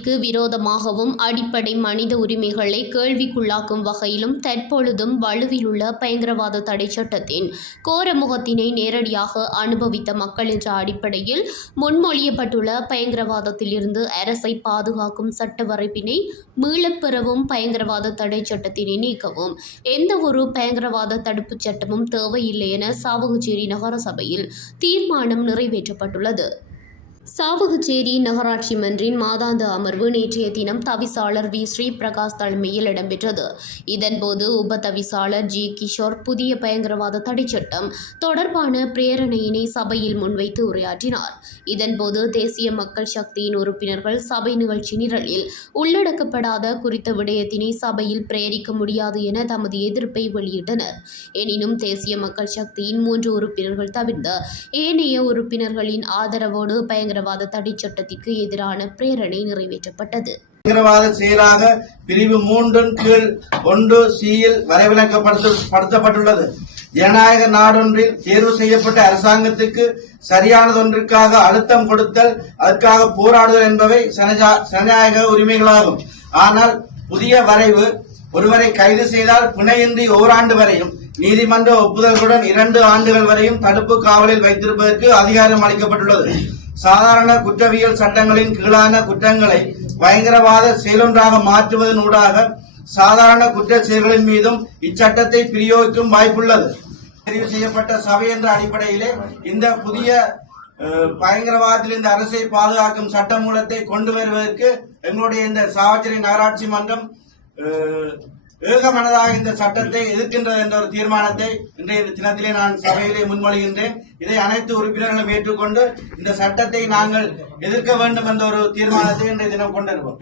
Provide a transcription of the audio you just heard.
சட்டத்திற்கு விரோதமாகவும் அடிப்படை மனித உரிமைகளை கேள்விக்குள்ளாக்கும் வகையிலும் தற்பொழுதும் வலுவில் உள்ள பயங்கரவாத தடை சட்டத்தின் கோரமுகத்தினை நேரடியாக அனுபவித்த மக்கள் என்ற அடிப்படையில் முன்மொழியப்பட்டுள்ள பயங்கரவாதத்திலிருந்து அரசை பாதுகாக்கும் சட்ட வரைப்பினை மீளப்பெறவும் பயங்கரவாத தடை சட்டத்தினை நீக்கவும் எந்தவொரு பயங்கரவாத தடுப்புச் சட்டமும் தேவையில்லை என சாவகச்சேரி நகர சபையில் தீர்மானம் நிறைவேற்றப்பட்டுள்ளது. சாவகச்சேரி நகராட்சி மன்றின் மாதாந்த அமர்வு நேற்றைய தினம் தவிசாளர் வி. ஸ்ரீபிரகாஷ் தலைமையில் இடம்பெற்றது. இதன்போது உப தவிசாளர் ஜி. கிஷோர் புதிய பயங்கரவாத தடை சட்டம் தொடர்பான பிரேரணையினை சபையில் முன்வைத்து உரையாற்றினார். இதன்போது தேசிய மக்கள் சக்தியின் உறுப்பினர்கள் சபை நிகழ்ச்சி நிரலில் உள்ளடக்கப்படாத குறித்த விடயத்தினை சபையில் பிரேரிக்க முடியாது என தமது எதிர்ப்பை வெளியிட்டனர். எனினும் தேசிய மக்கள் சக்தியின் 3 உறுப்பினர்கள் தவிர்த்த ஏனைய உறுப்பினர்களின் ஆதரவோடு பயங்கரவாத தடை சட்டத்திற்கு எதிரான பிரேரணை நிறைவேற்றப்பட்டது. பயங்கரவாத செயலாக பிரிவு 3 கீழ் 1 C-யில் வரைவிலக்கப்படுத்தப்பட்டுள்ளது. ஜனநாயக நாடொன்றில் தேர்வு செய்யப்பட்ட அரசாங்கத்துக்கு சரியானதொன்றிற்காக அழுத்தம் கொடுத்தல், அதற்காக போராடுதல் என்பவை ஜனநாயக உரிமைகளாகும். ஆனால் புதிய வரைவு ஒருவரை கைது செய்தால் பிணையின்றி ஓராண்டு வரையும், நீதிமன்ற ஒப்புதல்களுடன் 2 ஆண்டுகள் வரையும் தடுப்பு காவலில் வைத்திருப்பதற்கு அதிகாரம் அளிக்கப்பட்டுள்ளது. சாதாரண குற்றவியல் சட்டங்களின் கீழான குற்றங்களை பயங்கரவாத செயலொன்றாக மாற்றுவதன் ஊடாக சாதாரண குற்ற செயல்களின் மீதும் இச்சட்டத்தை பிரயோகிக்கும் வாய்ப்புள்ளது. தெரிவு செய்யப்பட்ட சபை என்ற அடிப்படையிலே இந்த புதிய பயங்கரவாதத்தில் இந்த அரசை பாதுகாக்கும் சட்டமூலத்தை கொண்டு வருவதற்கு எங்களுடைய இந்த சாவகச்சேரி நகராட்சி மன்றம் ஏகமனதாக இந்த சட்டத்தை எதிர்க்கின்றது என்ற ஒரு தீர்மானத்தை இன்றைய தினத்திலே நான் சபையிலே முன்மொழிகின்றேன். இதை அனைத்து உறுப்பினர்களும் ஏற்றுக்கொண்டு இந்த சட்டத்தை நாங்கள் எதிர்க்க வேண்டும் என்ற ஒரு தீர்மானத்தை இன்றைய தினம் கொண்டிருப்போம்.